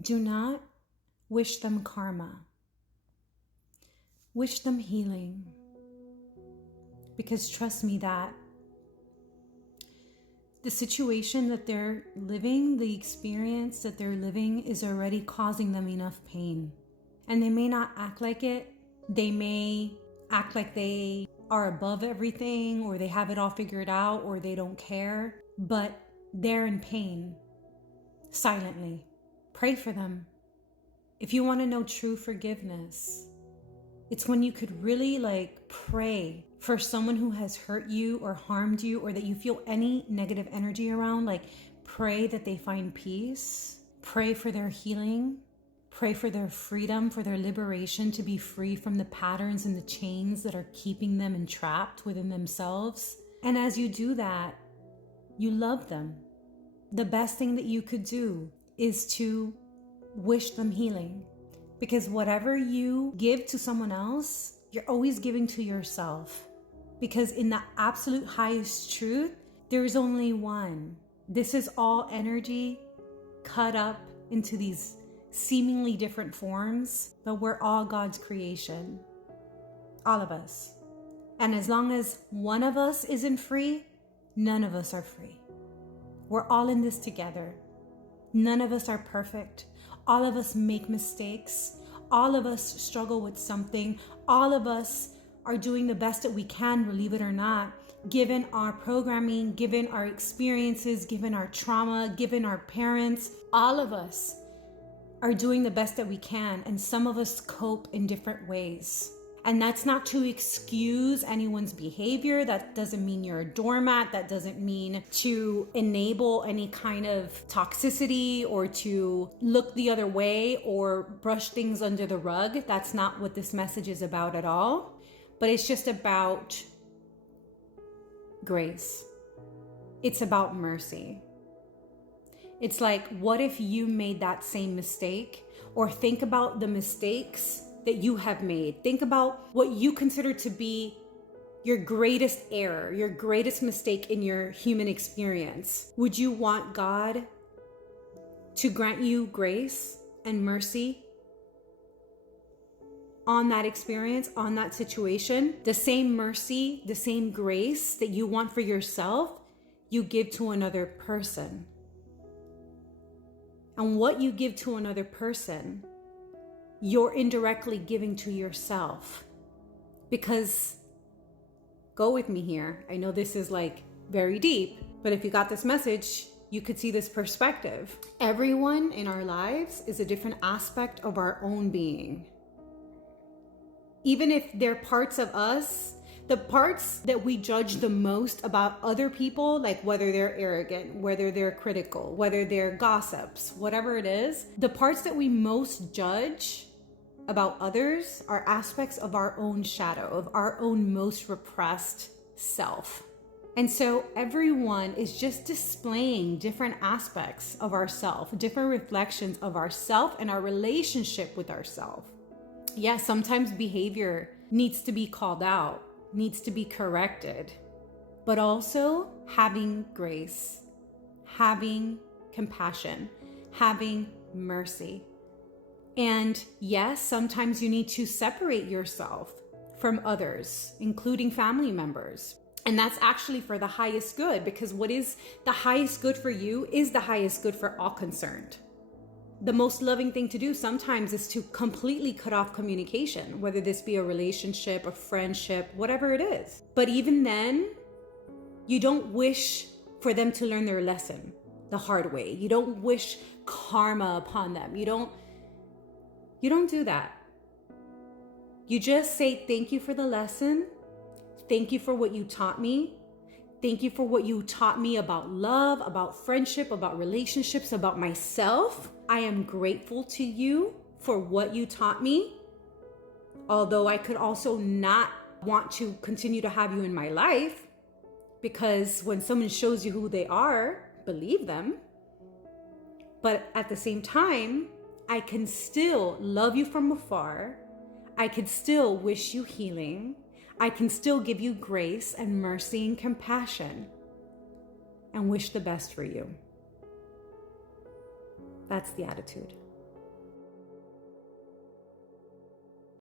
Do not wish them karma. Wish them healing. Because trust me that the situation that they're living, the experience that they're living is already causing them enough pain. And they may not act like it. They may act like they are above everything, or they have it all figured out, or they don't care. But they're in pain, silently. Pray for them. If you want to know true forgiveness, it's when you could really pray for someone who has hurt you or harmed you, or that you feel any negative energy around. Pray that they find peace. Pray for their healing. Pray for their freedom, for their liberation, to be free from the patterns and the chains that are keeping them entrapped within themselves. And as you do that, you love them. The best thing that you could do is to wish them healing. Because whatever you give to someone else, you're always giving to yourself. Because in the absolute highest truth, there's only one. This is all energy cut up into these seemingly different forms, but we're all God's creation. All of us. And as long as one of us isn't free, none of us are free. We're all in this together. None of us are perfect. All of us make mistakes. All of us struggle with something. All of us are doing the best that we can, believe it or not, given our programming, given our experiences, given our trauma, given our parents. All of us are doing the best that we can, and some of us cope in different ways. And that's not to excuse anyone's behavior. That doesn't mean you're a doormat. That doesn't mean to enable any kind of toxicity or to look the other way or brush things under the rug. That's not what this message is about at all. But it's just about grace. It's about mercy. It's like, what if you made that same mistake? Or think about the mistakes that you have made. Think about what you consider to be your greatest error, your greatest mistake in your human experience. Would you want God to grant you grace and mercy on that experience, on that situation? The same mercy, the same grace that you want for yourself, you give to another person. And what you give to another person, you're indirectly giving to yourself. Because, go with me here, I know this is very deep, but if you got this message, you could see this perspective. Everyone in our lives is a different aspect of our own being. Even if they're parts of us, the parts that we judge the most about other people, whether they're arrogant, whether they're critical, whether they're gossips, whatever it is, the parts that we most judge about others are aspects of our own shadow, of our own most repressed self. And so everyone is just displaying different aspects of ourself, different reflections of ourself and our relationship with ourself. Yes, sometimes behavior needs to be called out, needs to be corrected, but also having grace, having compassion, having mercy. And yes, sometimes you need to separate yourself from others, including family members. And that's actually for the highest good, because what is the highest good for you is the highest good for all concerned. The most loving thing to do sometimes is to completely cut off communication, whether this be a relationship, a friendship, whatever it is. But even then, you don't wish for them to learn their lesson the hard way. You don't wish karma upon them. You don't do that. You just say, thank you for the lesson. Thank you for what you taught me. Thank you for what you taught me about love, about friendship, about relationships, about myself. I am grateful to you for what you taught me. Although I could also not want to continue to have you in my life, because when someone shows you who they are, believe them. But at the same time, I can still love you from afar. I can still wish you healing. I can still give you grace and mercy and compassion and wish the best for you. That's the attitude.